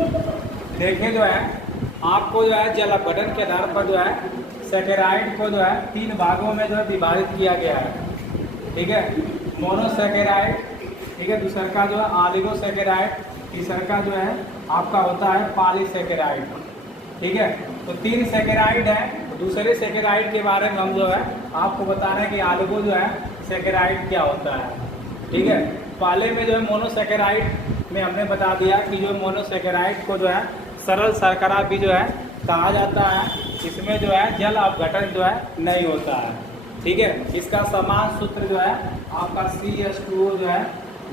देखिए जो है आपको जो है जल अपघटन के आधार पर जो है सैकेराइड को जो है 3 भागों में जो है विभाजित किया गया है। ठीक है, मोनोसैकेराइड, ठीक है, दूसरा का जो है ऑलिगोसैकेराइड, तीसरा का जो है आपका होता है पॉलीसैकेराइड। ठीक है, तो 3 सैकेराइड है। दूसरे सैकेराइड के बारे में हम जो है आपको बता रहे हैं कि ऑलिगो जो है सैकेराइड क्या होता है। ठीक है, पहले में जो है मोनोसैकेराइड में हमने बता दिया कि जो मोनोसैकेराइड को जो है सरल शर्करा भी जो है कहा जाता है। इसमें जो है जल अपघटन जो है नहीं होता है। ठीक है, इसका समान सूत्र जो है आपका CH2O जो है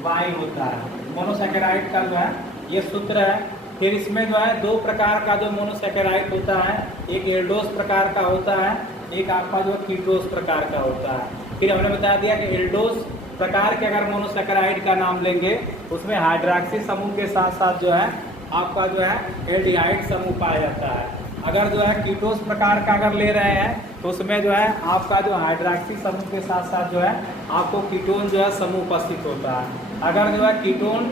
Y होता है। मोनोसैकेराइड का जो है ये सूत्र है। फिर इसमें जो है 2 प्रकार का जो मोनोसैकेराइड होता है, एक एल्डोस प्रकार का होता है, एक आपका जो कीटोस प्रकार का होता है। फिर हमने बता दिया कि एल्डोस प्रकार के अगर मोनोसैकेराइड का नाम लेंगे उसमें हाइड्रॉक्सी समूह के साथ साथ जो है आपका जो है एल्डिहाइड समूह पाया जाता है। अगर जो है कीटोस प्रकार का अगर ले रहे हैं तो उसमें जो है आपका जो हाइड्रॉक्सी समूह के साथ साथ जो है आपको कीटोन जो है समूह उपस्थित होता है। अगर जो है कीटोन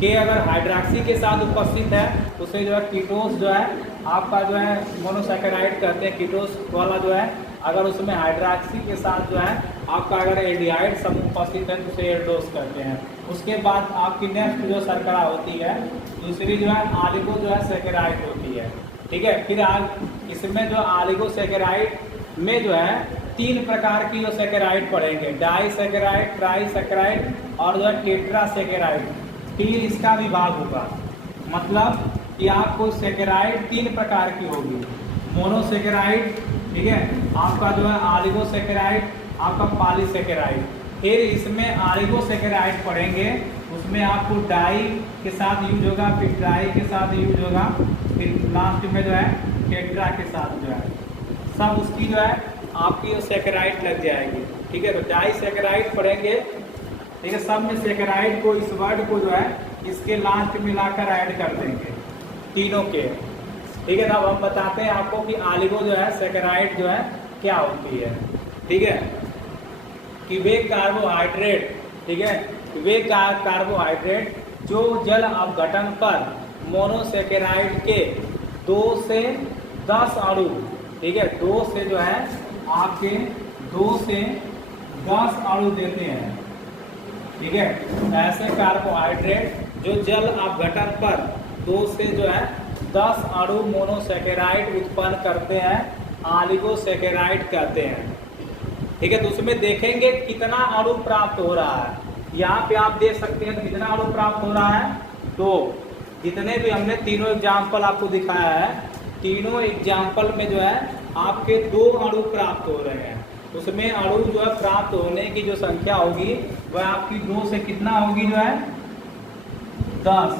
के अगर हाइड्रॉक्सी के साथ उपस्थित है उसे जो है कीटोस जो है आपका जो है मोनोसैकेराइड कहते हैं। कीटोस वाला जो है अगर उसमें हाइड्रॉक्सी के साथ जो है आपका अगर एल्डिहाइड समूह उपस्थित है तो उसे एल्डोस कहते हैं। उसके बाद आपकी नेक्स्ट जो शर्करा होती है दूसरी जो है ऑलिगो जो है सैकेराइड होती है। ठीक है, फिर आज इसमें जो ऑलिगोसैकेराइड में जो है 3 प्रकार की जो सैकेराइड पढ़ेंगे, डाइसैकेराइड, ट्राइसैकेराइड और जो है टेट्रासैकेराइड। फिर इसका विभाग होगा, मतलब कि आपको सैकेराइड 3 प्रकार की होगी। मोनोसैकेराइड, ठीक है, आपका जो है ऑलिगोसैकेराइड, आपका पॉलीसैकेराइड। फिर इसमें ऑलिगोसैकेराइड पढ़ेंगे, उसमें आपको डाई के साथ यूज होगा, फिर ट्राई के साथ यूज होगा, फिर लास्ट में जो है टेट्रा के साथ जो है सब उसकी जो है आपकी सैकेराइड लग जाएगी। ठीक है, तो डाइसैकेराइड पढ़ेंगे। ठीक है, सब में सैकेराइड को इस वर्ड को जो है इसके लास्ट में लाकर ऐड कर देंगे तीनों के। ठीक है, तब हम बताते हैं आपको कि ऑलिगो जो है सैकेराइड जो है क्या होती है। ठीक है, कि वे कार्बोहाइड्रेट, ठीक है, वे कार्बोहाइड्रेट जो जल अपघटन पर मोनोसैकेराइड के 2 से 10 अणु, ठीक है, 2 से जो है आपके 2 से 10 अणु देते हैं। ठीक है, ऐसे कार्बोहाइड्रेट जो जल अपघटन पर 2 से जो है 10 अणु मोनोसैकेराइड उत्पन्न करते हैं, ऑलिगोसैकेराइड कहते हैं। ठीक है, तो उसमें देखेंगे कितना अणु प्राप्त हो रहा है। यहाँ पे आप देख सकते हैं कितना अणु प्राप्त हो रहा है, 2। जितने भी हमने तीनों एग्जाम्पल आपको दिखाया है, तीनों एग्जाम्पल में जो है आपके 2 अणु प्राप्त हो रहे हैं। उसमें अणु जो है प्राप्त होने की जो संख्या होगी वह आपकी 2 से कितना होगी जो है 10।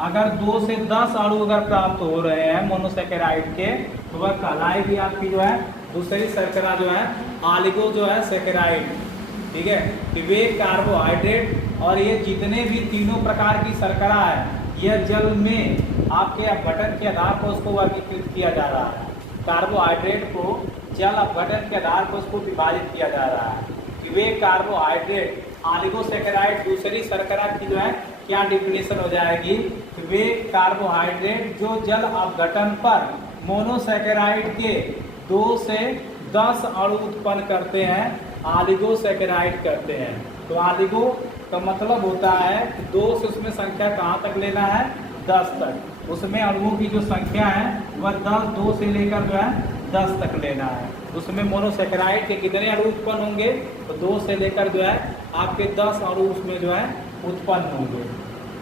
अगर 2 से 10 अणु अगर प्राप्त हो रहे हैं मोनोसैकेराइड के तो वह कहलाएगी आपकी जो है दूसरी शर्करा जो है ऑलिगो जो है सैकेराइड। ठीक है, कि वे कार्बोहाइड्रेट और ये जितने भी तीनों प्रकार की शर्करा है यह जल में आपके अपघटन के आधार पर उसको वर्गीकृत किया जा रहा है। कार्बोहाइड्रेट को जल अपघटन के आधार पर उसको विभाजित किया जा रहा है कि वे कार्बोहाइड्रेट ऑलिगोसैकेराइड दूसरी शर्करा की जो है क्या डिफिनेशन हो जाएगी कि वे कार्बोहाइड्रेट जो जल अपघटन पर मोनोसैकेराइड के 2 से 10 अणु उत्पन्न करते हैं, ऑलिगोसैकेराइड करते हैं। तो ऑलिगो का मतलब होता है कि 2 से उसमें संख्या कहाँ तक लेना है 10 तक। उसमें अणुओं की जो संख्या है वह 2 से लेकर जो है 10 तक लेना है। उसमें मोनोसैकेराइड के कितने अणु उत्पन्न होंगे तो 2 से लेकर जो है आपके 10 अणु उसमें जो है उत्पन्न होंगे।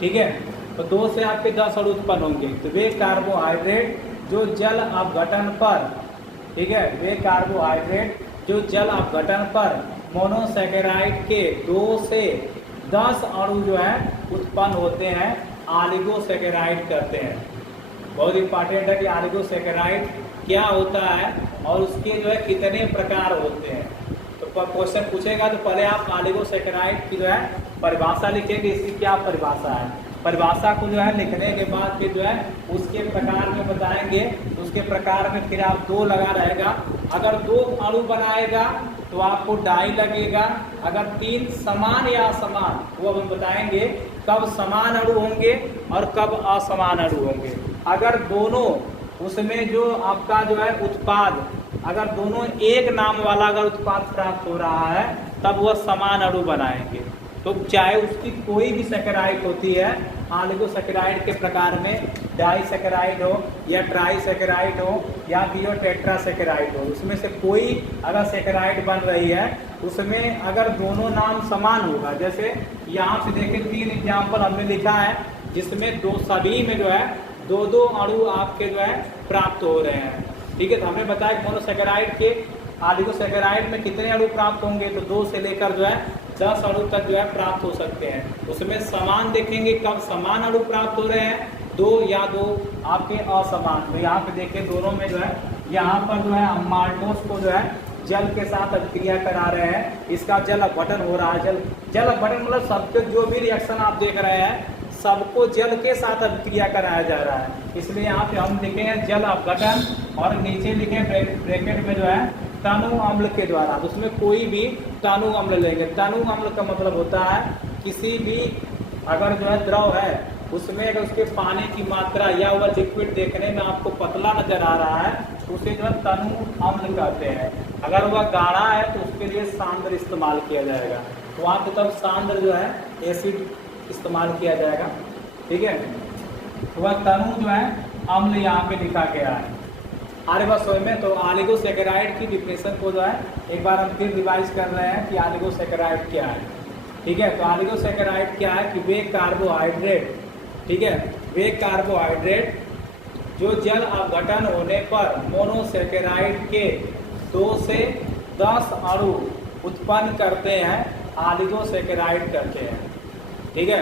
ठीक है, तो 2 से आपके 10 अणु उत्पन्न होंगे। तो वे कार्बोहाइड्रेट जो जल अपघटन पर, ठीक है, वे कार्बोहाइड्रेट जो जल अपघटन पर मोनोसैकेराइड के 2 से 10 अणु जो है उत्पन्न होते हैं, ऑलिगोसैकेराइड कहते हैं। बहुत इंपॉर्टेंट है कि ऑलिगोसैकेराइड क्या होता है और उसके जो है कितने प्रकार होते हैं। तो क्वेश्चन पूछेगा तो पहले आप ऑलिगोसैकेराइड की जो है परिभाषा लिखेंगे, इसकी क्या परिभाषा है। परिभाषा को जो है लिखने के बाद फिर जो है उसके प्रकार में बताएंगे। उसके प्रकार में फिर आप 2 लगा रहेगा। अगर 2 अणु बनाएगा तो आपको डाई लगेगा। अगर 3 समान या असमान वो हम बताएंगे कब समान अणु होंगे और कब असमान अणु होंगे। अगर दोनों उसमें जो आपका जो है उत्पाद, अगर दोनों एक नाम वाला अगर उत्पाद प्राप्त हो रहा है तब वह समान अणु बनाएंगे। तो चाहे उसकी कोई भी सैकराइड होती है, ऑलिगोसैकेराइड के प्रकार में डाइसैकेराइड हो या ट्राइसैकेराइड हो या फिर टेट्रासैकेराइड हो, उसमें से कोई अगर सैकेराइड बन रही है उसमें अगर दोनों नाम समान होगा, जैसे यहाँ से देखिए 3 एग्जाम्पल हमने लिखा है जिसमें सभी में जो है 2-2 अणु आपके जो है प्राप्त हो रहे हैं। ठीक है, तो हमने बताया कि मोनोसैकेराइड के ऑलिगोसैकेराइड में कितने अणु प्राप्त होंगे, तो 2 से लेकर जो है 10 अणु तक जो है प्राप्त हो सकते हैं। उसमें समान देखेंगे कब समान अणु प्राप्त हो रहे हैं, 2 या 2 आपके असमान। तो यहाँ पे देखिए दोनों में जो है, यहाँ पर जो है हम माल्टोस को जो है जल के साथ अभिक्रिया करा रहे हैं, इसका जल अपघटन हो रहा है। जल अपघटन मतलब सबके जो भी रिएक्शन आप देख रहे हैं सबको जल के साथ अभिक्रिया कराया जा रहा है, इसलिए यहाँ पे हम लिखे हैं जल अपघटन और नीचे लिखे ब्रैकेट में जो है तनु अम्ल के द्वारा। उसमें कोई भी तनु अम्ल लेंगे। तनु अम्ल का मतलब होता है किसी भी अगर जो है द्रव है उसमें अगर उसके पानी की मात्रा या वह लिक्विड देखने में आपको पतला नजर आ रहा है तो उसे जो है तनु अम्ल कहते हैं। अगर वह गाढ़ा है तो उसके लिए सांद्र इस्तेमाल किया जाएगा, तो वहाँ पे तब सांद्र जो है एसिड इस्तेमाल किया जाएगा। ठीक है, तो वह तनु जो है अम्ल यहाँ पे लिखा गया है। आगे बात समझ में, तो ऑलिगोसैकेराइड की डिफिनेशन को जो है एक बार हम फिर रिवाइज कर रहे हैं कि ऑलिगोसैकेराइड क्या है। ठीक है, तो ऑलिगोसैकेराइड क्या है कि वे कार्बोहाइड्रेट, ठीक है, वे कार्बोहाइड्रेट जो जल अपघटन होने पर मोनोसैकेराइड के 2 से 10 अणु उत्पन्न करते हैं, ऑलिगोसैकेराइड करते हैं। ठीक है,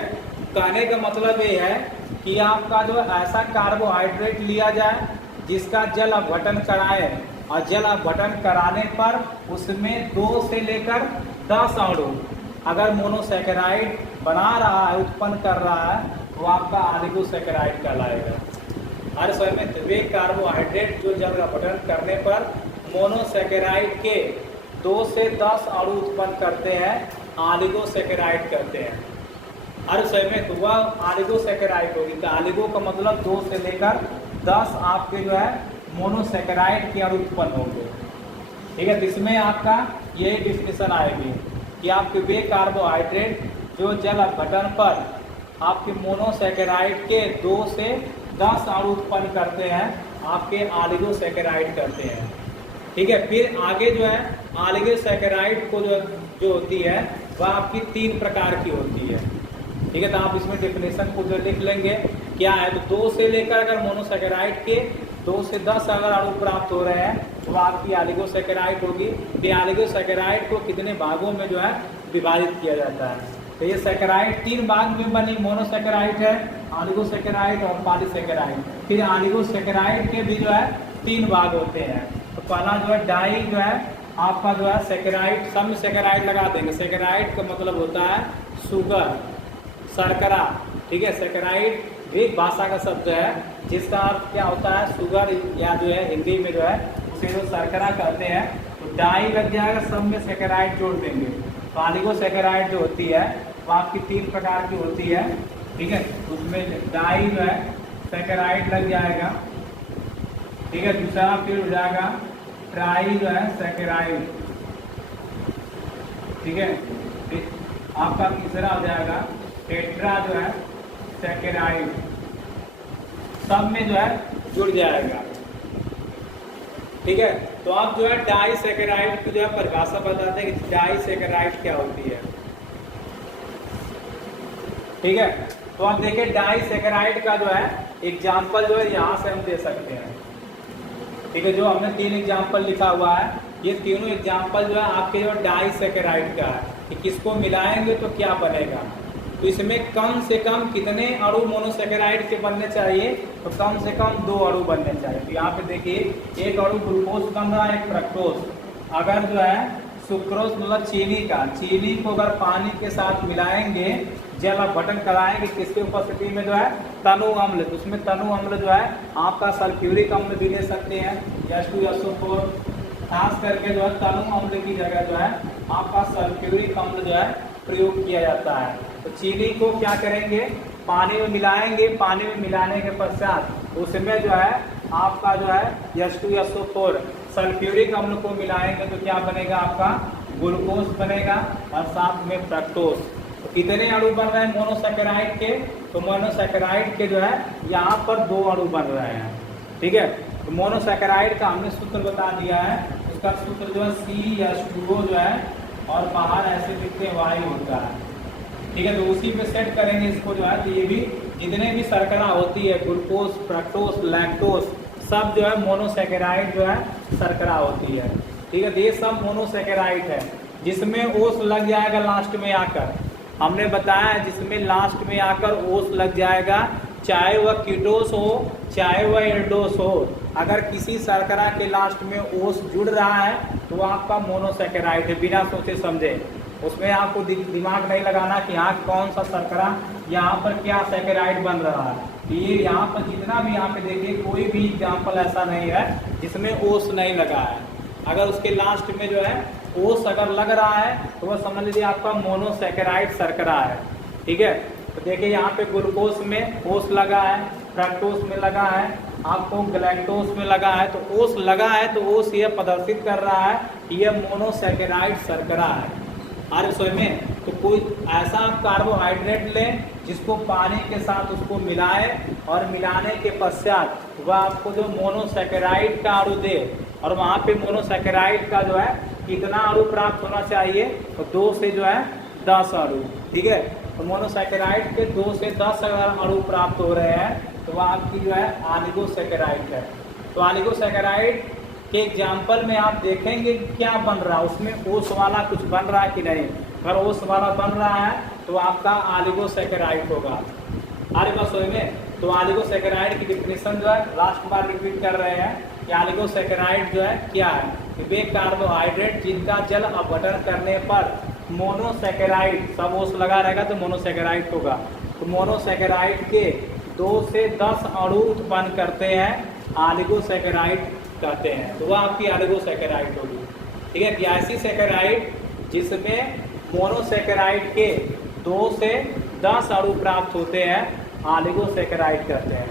कहने का मतलब ये है कि आपका जो ऐसा कार्बोहाइड्रेट लिया जाए जिसका जल अपघटन कराए और जल अपघटन कराने पर उसमें 2 से लेकर 10 अणु अगर मोनोसैकेराइड बना रहा है, उत्पन्न कर रहा है, तो आपका ऑलिगोसैकेराइड कहलाएगा। हर समय में वे कार्बोहाइड्रेट जो जल अपघटन करने पर मोनोसैकेराइड के 2 से 10 अणु उत्पन्न करते हैं, ऑलिगोसैकेराइड करते हैं। हर समय में तो वह ऑलिगोसैकेराइड होगी। तो ऑलिगो का मतलब 2 से लेकर 10 आपके जो है मोनोसैकेराइड के अणु उत्पन्न होंगे। ठीक है, तो इसमें आपका ये डिफिनेशन आएगी कि आपके वे कार्बोहाइड्रेट जो जल अपघटन पर आपके मोनोसैकेराइड के 2 से 10 अणु उत्पन्न करते हैं, आपके ऑलिगोसैकेराइड करते हैं। ठीक है, फिर आगे जो है ऑलिगोसैकेराइड को जो होती है वह आपकी 3 प्रकार की होती है। ठीक है, तो आप इसमें डेफिनेशन को जो लिख लेंगे क्या है, तो 2 से लेकर अगर मोनोसैकेराइड के 2 से 10 अगर अणु प्राप्त हो रहे हैं तो आपकी ऑलिगोसैकेराइड होगी। तो ऑलिगोसैकेराइड को कितने भागों में जो है विभाजित किया जाता है, तो ये सैकेराइड 3 भाग में बनी मोनोसैकेराइड है, ऑलिगोसैकेराइड और पॉलीसैकेराइड। फिर ऑलिगोसैकेराइड के भी जो है 3 भाग होते हैं। तो पहला जो है डाई जो है आपका जो है सैकेराइड, सब में सैकेराइड लगा देंगे। सैकेराइड का मतलब होता है शुगर, शर्करा। ठीक है, सैकेराइड ग्रीक भाषा का शब्द है जिसका अर्थ क्या होता है शुगर, या जो है हिंदी में जो है उसे जो शर्करा कहते हैं। तो डाई लग जाएगा, सब में सैकेराइड जोड़ देंगे। तो ऑलिगोसैकेराइड जो होती है वो आपकी 3 प्रकार की होती है। ठीक है, उसमें डाई जो है सैकेराइड लग जाएगा। ठीक है, दूसरा फिर हो जाएगा ट्राई जो है सैकेराइड। ठीक है, आपका तीसरा हो जाएगा टेट्रा जो है सैकेराइड, सब में जो है जुड़ जाएगा। ठीक है, तो आप जो है डाइसैकेराइड की जो है परिभाषा बताते हैं कि डाइसैकेराइड क्या होती है। ठीक है, तो आप देखिए डाइसैकेराइड का जो है एग्जाम्पल जो है यहाँ से हम दे सकते हैं। ठीक है, जो हमने 3 एग्जाम्पल लिखा हुआ है, ये तीनों एग्जाम्पल जो है आपके जो डाइसैकेराइड का है कि किसको मिलाएंगे तो क्या बनेगा। तो इसमें कम से कम कितने अणु मोनोसैकेराइड के बनने चाहिए, तो कम से कम 2 अणु बनने चाहिए। तो यहाँ पे देखिए एक अणु ग्लूकोज बन रहा है, एक फ्रक्टोज। अगर जो है सुक्रोज मतलब चीनी को अगर पानी के साथ मिलाएंगे, जल अपघटन कराएंगे, किसकी उपस्थिति में जो है तनु अम्ल, तो उसमें तनु अम्ल जो है आपका सल्फ्यूरिक अम्ल भी ले सकते हैं, H2SO4। खास करके जो है तनु अम्ल की जगह जो है आपका सल्फ्यूरिक अम्ल जो है प्रयोग किया जाता है। तो चीनी को क्या करेंगे, पानी में मिलाएंगे। पानी में मिलाने के पश्चात उसमें जो है आपका जो है H2SO4 सल्फ्यूरिक अम्ल को मिलाएंगे तो क्या बनेगा, आपका ग्लूकोज बनेगा और साथ में फ्रक्टोज। तो कितने अणु बन रहे हैं मोनोसैकेराइड के, तो मोनोसैकेराइड के जो है यहाँ पर 2 अणु बन रहे हैं। ठीक है, तो मोनोसैकेराइड का हमने सूत्र बता दिया है, उसका सूत्र जो है CH2O जो है और बाहर ऐसे लिखते हैं Y होता है। ठीक है, तो उसी पे सेट करेंगे इसको जो है। तो ये भी जितने भी शर्करा होती है, ग्लूकोज, फ्रक्टोज, लैक्टोज, सब जो है मोनोसैकेराइड जो है शर्करा होती है। ठीक है, तो ये सब मोनोसैकेराइड है जिसमें ओस लग जाएगा लास्ट में आकर। हमने बताया जिसमें लास्ट में आकर ओस लग जाएगा, चाहे वह कीटोस हो चाहे वह एल्डोस हो, अगर किसी शर्करा के लास्ट में ओस जुड़ रहा है तो वो आपका मोनोसैकेराइड है, बिना सोचे समझे। उसमें आपको दिमाग नहीं लगाना कि हाँ कौन सा शर्करा यहाँ पर क्या सैकेराइड बन रहा है। ये यहाँ पर जितना भी यहाँ पे देखिए कोई भी एग्जाम्पल ऐसा नहीं है जिसमें ओस नहीं लगा है। अगर उसके लास्ट में जो है ओस अगर लग रहा है तो वह समझ लीजिए आपका मोनोसैकेराइड शर्करा है। ठीक है, तो देखिए यहाँ पे ग्लूकोज में ओस लगा है, फ्रक्टोज में लगा है, आपको गैलेक्टोज में लगा है। तो ओस लगा है तो ओस ये प्रदर्शित कर रहा है कि यह मोनोसैकेराइड शर्करा है। हर सोए में तो कोई ऐसा आप कार्बोहाइड्रेट लें जिसको पानी के साथ उसको मिलाए और मिलाने के पश्चात वह आपको जो मोनोसैकेराइड का अणु दे, और वहाँ पे मोनोसैकेराइड का जो है कितना अणु प्राप्त होना चाहिए, तो 2 से जो है 10 अणु। ठीक है, तो मोनोसैकेराइड के 2 से 10 अगर अणु प्राप्त हो रहे हैं तो वह आपकी जो है ऑलिगोसैकेराइड है। तो ऑलिगोसैकेराइड के एग्जाम्पल में आप देखेंगे क्या बन रहा है, उसमें ओस वाला कुछ बन रहा है कि नहीं। अगर ओस वाला बन रहा है तो आपका ऑलिगोसैकेराइड होगा। अरे बस में तो ऑलिगोसैकेराइड की डिफिनेशन जो है लास्ट बार रिपीट कर रहे हैं कि ऑलिगोसैकेराइड जो है क्या है, कि वे कार्बोहाइड्रेट जिनका जल अपघटन करने पर मोनोसैकेराइड, सब ओस लगा रहेगा तो मोनोसैकेराइड होगा। तो मोनोसैकेराइड के 2 से 10 अणु उत्पन्न करते हैं, ऑलिगोसैकेराइड कहते हैं। तो वह आपकी ऑलिगोसैकेराइड होगी। ठीक है, ऐसी सैकेराइड जिसमें मोनोसैकेराइड के 2 से 10 अणु प्राप्त होते हैं, ऑलिगोसैकेराइड कहते हैं।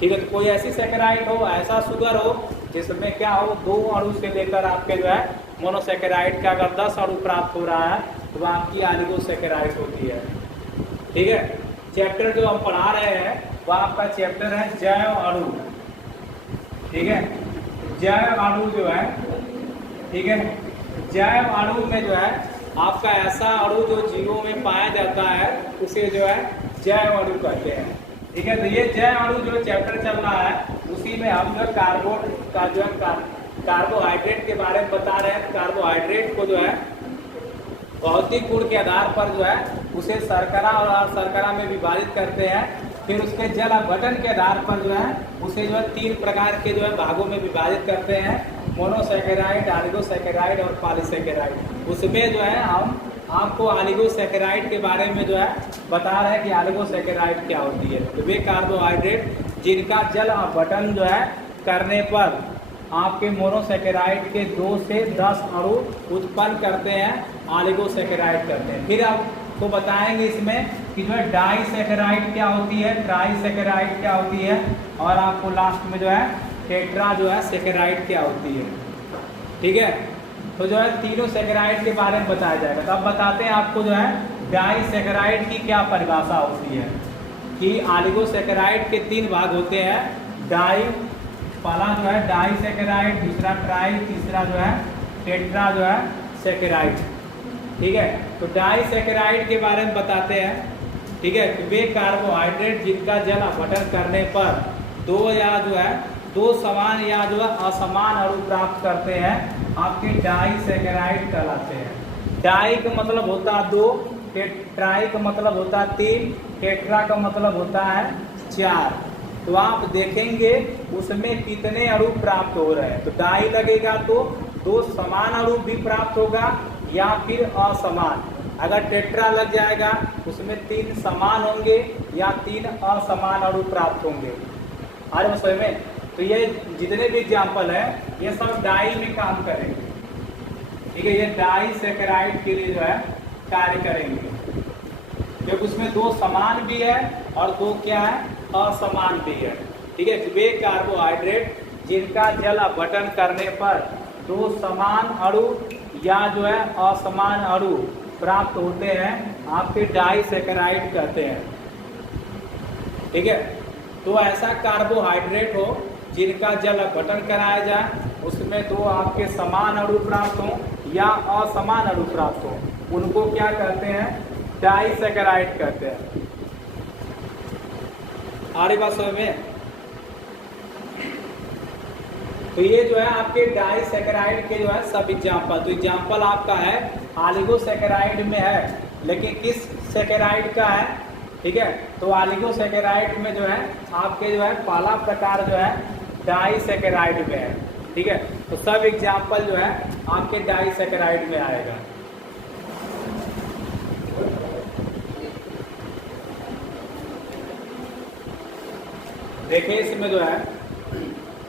ठीक है, तो कोई ऐसी सैकेराइड हो, ऐसा शुगर हो जिसमें क्या हो 2 अणु से लेकर आपके जो है मोनोसैकेराइड का अगर 10 अणु प्राप्त हो रहा है तो वह आपकी ऑलिगोसैकेराइड होती है। ठीक है, चैप्टर जो हम पढ़ा रहे हैं वह आपका चैप्टर है जैव अणु। ठीक है, जैव अणु जो है, ठीक है, जैव अणु में जो है आपका ऐसा अणु जो जीवों में पाया जाता है उसे जो है जैव अणु कहते हैं। ठीक है, तो ये जैव अणु जो चैप्टर चल रहा है उसी में हम जो कार्बोहाइड्रेट के बारे में बता रहे हैं। कार्बोहाइड्रेट को जो है भौतिक गुण के आधार पर जो है उसे शर्करा और शर्करा में विभाजित करते हैं। फिर उसके जल अपघटन के आधार पर जो है उसे जो है 3 प्रकार के जो है भागों में विभाजित करते हैं, मोनोसैकेराइड, ऑलिगोसैकेराइड और पॉलीसैकेराइड। उसमें जो है हम आपको ऑलिगोसैकेराइड के बारे में जो है बता रहे हैं कि ऑलिगोसैकेराइड क्या होती है। तो वे कार्बोहाइड्रेट जिनका जल अपघटन जो है करने पर आपके मोनोसैकेराइड के 2 से 10 अणु उत्पन्न करते हैं, ऑलिगोसैकेराइड करते हैं। फिर आपको बताएंगे इसमें कि जो है डाइसैकेराइड क्या होती है, ट्राइसैकेराइड क्या होती है, और आपको लास्ट में जो है टेट्रा जो है सैकेराइड क्या होती है। ठीक है, तो जो है तीनों सैकेराइड के बारे में बताया जाएगा। तो अब बताते हैं आपको जो है डाइसैकेराइड की क्या परिभाषा होती है। कि ऑलिगोसैकेराइड के 3 भाग होते हैं, डाई, पहला जो है डाइसैकेराइड, दूसरा ट्राई, तीसरा जो है टेट्रा जो है सैकेराइड। ठीक है, तो डाइसैकेराइड के बारे में बताते हैं। ठीक है, तो वे कार्बोहाइड्रेट जिनका जल अपघटन करने पर 2 या जो है 2 समान या जो है असमान अणु प्राप्त करते हैं, आपके डाइसैकेराइड कहलाते हैं। डाई का मतलब होता है 2, ट्राई का मतलब होता है 3, टेट्रा का मतलब होता है 4। तो आप देखेंगे उसमें कितने अणु प्राप्त हो रहे हैं। तो डाई लगेगा तो 2 समान अणु भी प्राप्त होगा या फिर असमान। अगर टेट्रा लग जाएगा उसमें 3 समान होंगे या 3 असमान अणु प्राप्त होंगे। हर विषय में तो ये जितने भी एग्जाम्पल है ये सब डाई में काम करेंगे। ठीक है, ये डाइसैकेराइड के लिए जो है कार्य करेंगे। क्योंकि उसमें दो समान भी है और दो क्या है, असमान भी है। ठीक है, वे कार्बोहाइड्रेट जिनका जल अपघटन करने पर दो समान अणु या जो है असमान अणु प्राप्त होते हैं, आपके डाइसैकेराइड कहते हैं। ठीक है, तो ऐसा कार्बोहाइड्रेट हो जिनका जल अपघटन कराया जाए, उसमें दो आपके समान अणु प्राप्त हो या असमान अणु प्राप्त हो, उनको क्या कहते हैं, डाइसैकेराइड कहते हैं। आ रही बात समझ में? तो ये जो है आपके डाइसैकेराइड के जो है सब एग्जाम्पल। तो एग्जाम्पल आपका है ऑलिगोसैकेराइड में है, लेकिन किस सैकेराइड का है? ठीक है, तो ऑलिगोसैकेराइड में जो है आपके जो है पहला प्रकार जो है डाइसैकेराइड में है। ठीक है, तो सब एग्जाम्पल जो है आपके डाइसैकेराइड में आएगा। देखिए इसमें जो है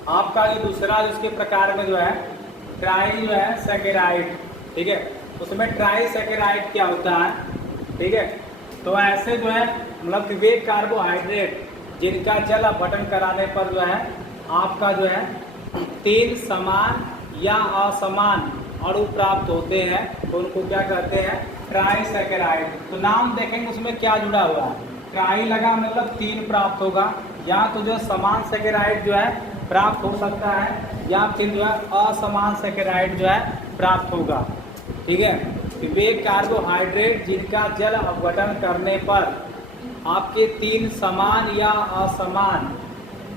आपका जो दूसरा जिसके प्रकार में जो है ट्राई जो है सैकेराइड। ठीक है, उसमें ट्राई सैकेराइड क्या होता है? ठीक है, तो ऐसे जो है मतलब वे कार्बोहाइड्रेट जिनका जल अपघटन कराने पर जो है आपका जो है तीन समान या असमान अणु प्राप्त होते हैं, तो उनको क्या कहते हैं, ट्राई सैकेराइड। तो नाम देखेंगे उसमें क्या जुड़ा हुआ है, ट्राई लगा मतलब तीन प्राप्त होगा, या तो जो समान सैकेराइड जो है प्राप्त हो सकता है, या फिर जो है असमान सैकेराइड जो है प्राप्त होगा। ठीक है, वे कार्बोहाइड्रेट जिनका जल अपघटन करने पर आपके तीन समान या असमान,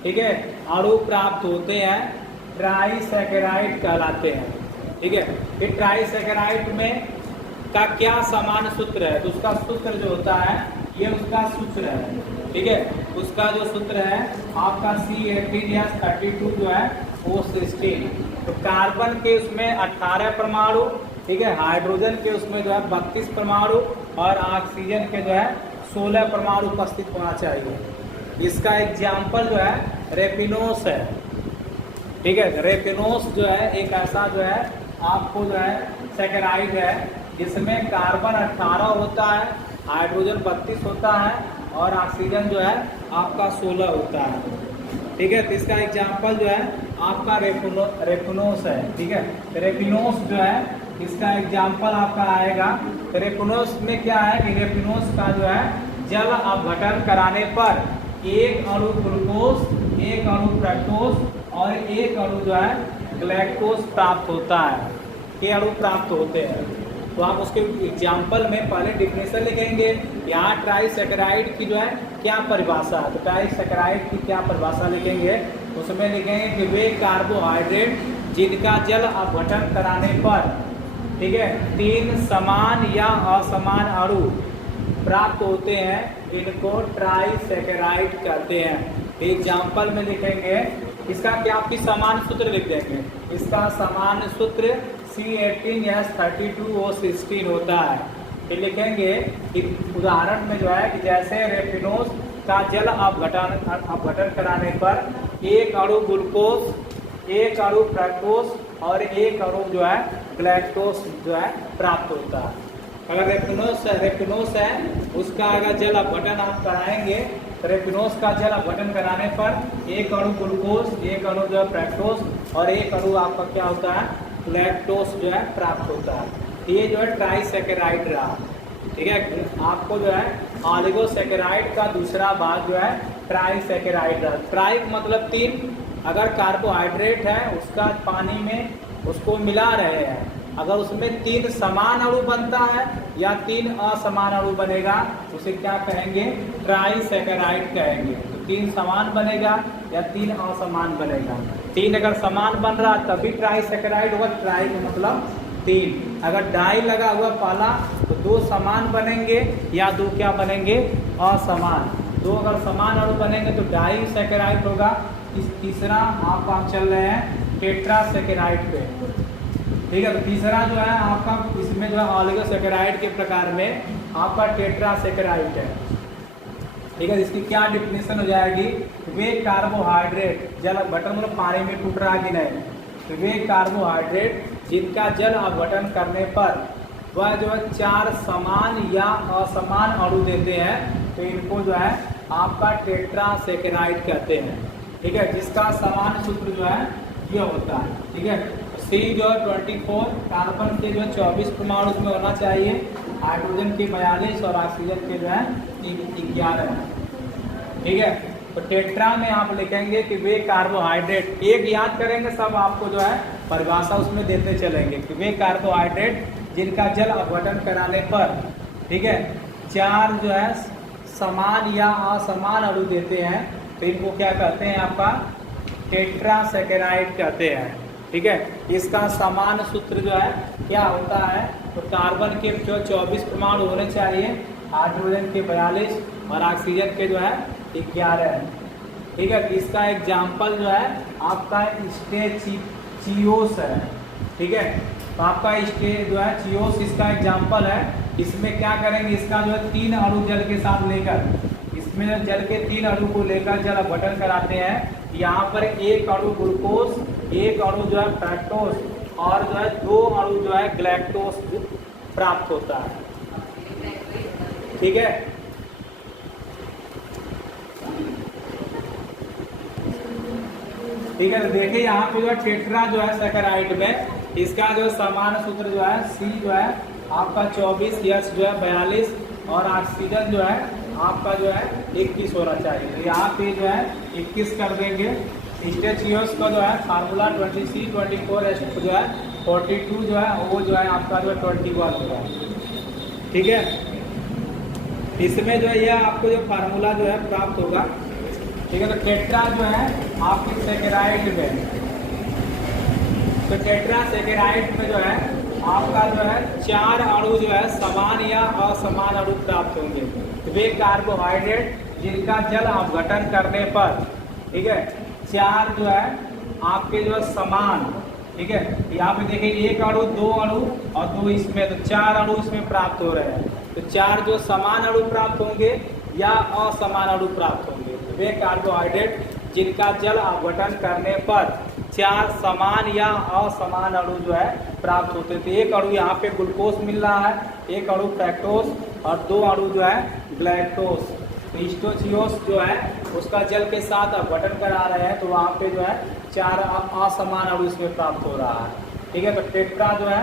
ठीक है, अणु प्राप्त होते हैं, ट्राइसैकेराइड कहलाते हैं। ठीक है, ये ट्राइसैकेराइड में का क्या समान सूत्र है? तो उसका सूत्र जो होता है ये उसका सूत्र है। ठीक है, उसका जो सूत्र है आपका C18H32 जो है O16। तो कार्बन के उसमें 18 परमाणु, ठीक है, हाइड्रोजन के उसमें जो है 32 परमाणु और ऑक्सीजन के जो है 16 परमाणु उपस्थित होना चाहिए। इसका एग्जाम्पल जो है रेपिनोस है। ठीक है, रेपिनोस जो है एक ऐसा जो है आपको जो है सैकेराइड है जिसमें कार्बन 18 होता है, हाइड्रोजन 32 होता है और ऑक्सीजन जो है आपका 16 होता है। ठीक है, तो इसका एग्जाम्पल जो है आपका रेपिनोस है। ठीक है, रेपिनोस जो है इसका एग्जाम्पल आपका आएगा। रेपिनोस में क्या है कि रेपिनोस का जो है जल अपघटन कराने पर एक अणु ग्लूकोज, एक अणु फ्रक्टोज और एक अणु जो है ग्लैक्टोज प्राप्त होता है। ये अणु प्राप्त होते हैं। तो आप उसके एग्जाम्पल में पहले डिफिनेशन लिखेंगे, यहाँ ट्राइसैकेराइड की जो है क्या परिभाषा है। तो ट्राइसैकेराइड की क्या परिभाषा लिखेंगे, उसमें लिखेंगे कि वे कार्बोहाइड्रेट जिनका जल अपघटन कराने पर, ठीक है, तीन समान या असमान अणु प्राप्त होते हैं, इनको ट्राइसैकेराइड कहते हैं। एग्जाम्पल में लिखेंगे, इसका क्या आपकी समान सूत्र लिख देंगे। इसका समान सूत्र C18H32O16 होता है। फिर लिखेंगे कि उदाहरण में जो है कि जैसे रेपिनोस का जल अपघटन कराने पर एक अणु ग्लूकोज, एक अणु फ्रक्टोज और एक अणु जो है ग्लैक्टोज जो है प्राप्त होता है। अगर रेपिनोस है उसका अगर जल अपघटन आप कराएंगे, रेपिनोस का जल अपघटन कराने पर एक अणु ग्लूकोज, एक अणु जो है फ्रक्टोज और एक अणु आपका क्या होता है, ग्लैक्टोज जो है प्राप्त होता है। ये जो है ट्राइसैकेराइड रहा। ठीक है, आपको जो है ऑलिगोसैकेराइड का दूसरा भाग जो है ट्राइसैकेराइड रहा। ट्राई मतलब तीन, अगर कार्बोहाइड्रेट है उसका पानी में उसको मिला रहे हैं, अगर उसमें तीन समान अणु बनता है या तीन असमान अणु बनेगा, उसे क्या कहेंगे, ट्राइसैकेराइड कहेंगे। तो तीन समान बनेगा या तीन असमान बनेगा। तीन अगर समान बन रहा तभी ट्राइसैकेराइड होगा। ट्राई का मतलब तीन। अगर डाई लगा हुआ पहला तो दो समान बनेंगे या दो क्या बनेंगे, असमान। दो अगर समान अणु बनेंगे तो डाइसैकेराइड होगा। तीसरा आप चल रहे हैं टेट्रासैकेराइड पे। ठीक है, तो तीसरा जो है आपका इसमें जो है ऑलिगोसैकेराइड के प्रकार में आपका टेट्रासैकेराइड है। ठीक है, इसकी क्या डिफिनेशन हो जाएगी, वे कार्बोहाइड्रेट जल अपघटन मतलब पानी में टूट रहा कि नहीं, तो वे कार्बोहाइड्रेट जिनका जल अपघटन करने पर वह जो है 4 समान या असमान अणु देते हैं, तो इनको जो है आपका टेट्रासेकेराइड कहते हैं। ठीक है, जिसका समान सूत्र जो है ये होता है। ठीक है, सी जो है 24, कार्बन के जो है 24 परमाणु उसमें होना चाहिए, हाइड्रोजन के 42 और ऑक्सीजन के जो है 11। ठीक है, तो टेट्रा में आप लिखेंगे कि वे कार्बोहाइड्रेट, एक याद करेंगे सब, आपको जो है परिभाषा उसमें देते चलेंगे कि वे कार्बोहाइड्रेट जिनका जल अपघटन कराने पर, ठीक है, 4 जो है समान या असमान अणु देते हैं, तो इनको क्या कहते हैं, आपका टेट्रासेकेराइड कहते हैं। ठीक है, इसका समान सूत्र जो है क्या होता है, तो कार्बन के जो 24 परमाणु होने चाहिए, हाइड्रोजन के 42 और ऑक्सीजन के जो है 11 है। ठीक है, इसका एग्जाम्पल जो है आपका स्टेचियोस है। ठीक है, तो आपका जो है चियोस इसका एग्जाम्पल है। इसमें क्या करेंगे, इसका जो है 3 अणु जल के साथ लेकर, इसमें जल के 3 अणु को लेकर जल अपघटन कराते हैं। यहाँ पर 1 अणु ग्लूकोज, 1 अणु जो है फ्रक्टोज और जो है 2 अणु जो है ग्लैक्टोज प्राप्त होता है। ठीक है, ठीक है, तो देखिए यहाँ पे जो है टेट्रा जो है सेकेराइड में इसका जो समान सूत्र जो है सी जो है आपका 24, यस जो है 42 और ऑक्सीजन जो है आपका जो है 21 होना चाहिए। तो यहाँ पे जो है 21 कर देंगे। स्टेचियोस का जो है फार्मूला 20C24 जो है 42 जो है वो जो है आपका जो है 21 होगा। ठीक है, इसमें जो है यह आपको जो फार्मूला जो है प्राप्त होगा। ठीक है, तो टेट्रा जो है आपके सेकेराइड में, तो टेट्रासेकेराइड में जो है आपका जो है 4 अणु जो है समान या असमान अणु प्राप्त होंगे। वे कार्बोहाइड्रेट जिनका जल अपघटन करने पर, ठीक है, 4 जो है आपके जो है समान, ठीक है, यहाँ पे देखिए 1 अणु, 2 अणु और 2 इसमें, तो 4 अणु इसमें प्राप्त हो रहे हैं। तो 4 जो समान अणु प्राप्त होंगे या असमान अणु प्राप्त होंगे, वे कार्बोहाइड्रेट जिनका जल अपघटन करने पर 4 समान या असमान अणु जो है प्राप्त होते थे। 1 अणु यहाँ पे ग्लूकोज मिल रहा है, 1 अणु फ्रक्टोज और 2 अणु जो है ग्लैक्टोज। तो स्टेचियोस जो है उसका जल के साथ अपघटन करा रहे हैं, तो वहाँ पे जो है 4 असमान अणु इसमें प्राप्त हो रहा है। ठीक है, तो टेट्रा जो है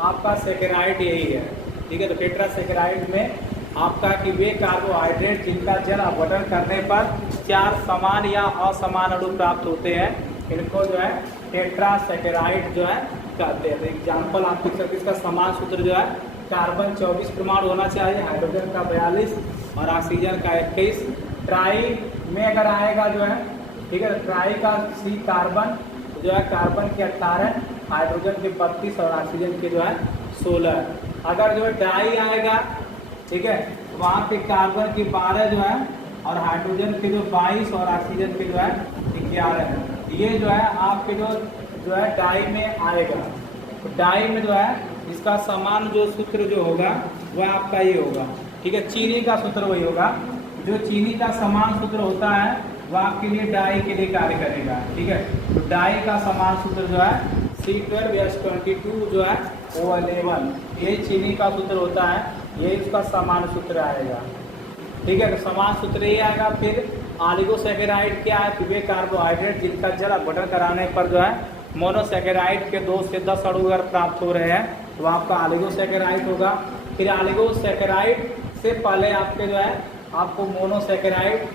आपका सेकेराइड यही है। ठीक है, तो टेट्रासेकेराइड में आपका कि वे कार्बोहाइड्रेट जिनका जल अपघटन करने पर 4 समान या असमान अणु प्राप्त होते हैं, इनको जो है टेट्रासेकेराइड जो है कहते हैं। तो एग्जाम्पल आप लिख सकते, इसका समान सूत्र जो है कार्बन 24 परमाणु होना चाहिए, हाइड्रोजन का 42 और ऑक्सीजन का 21। ट्राई में अगर आएगा जो है, ठीक है, ट्राई का सी कार्बन जो है कार्बन के 18, हाइड्रोजन के 32 और ऑक्सीजन के जो है 16। अगर जो है डाई आएगा, ठीक है, तो वहाँ पे कार्बन के 12 जो है और हाइड्रोजन के जो 22 और ऑक्सीजन के जो है 11 है। ये जो है आपके जो है डाई में आएगा। तो डाई में जो है इसका समान जो सूत्र जो होगा वह आपका ये होगा। ठीक है, चीनी का सूत्र वही होगा, जो चीनी का समान सूत्र होता है वह आपके लिए डाई के लिए कार्य करेगा। ठीक है, तो डाई का समान सूत्र जो है C12H22 जो है O11, ये चीनी का सूत्र होता है, ये इसका समान सूत्र आएगा। ठीक है, तो समान सूत्र ये आएगा। फिर ऑलिगोसेकेराइड क्या है, वे कार्बोहाइड्रेट जिनका जल अपघटन कराने पर जो है मोनोसेकेराइड के 2 से 10 अणु अगर प्राप्त हो रहे हैं, तो आपका ऑलिगोसेकेराइड होगा। फिर ऑलिगोसेकेराइड से पहले आपके जो है आपको मोनोसेकेराइड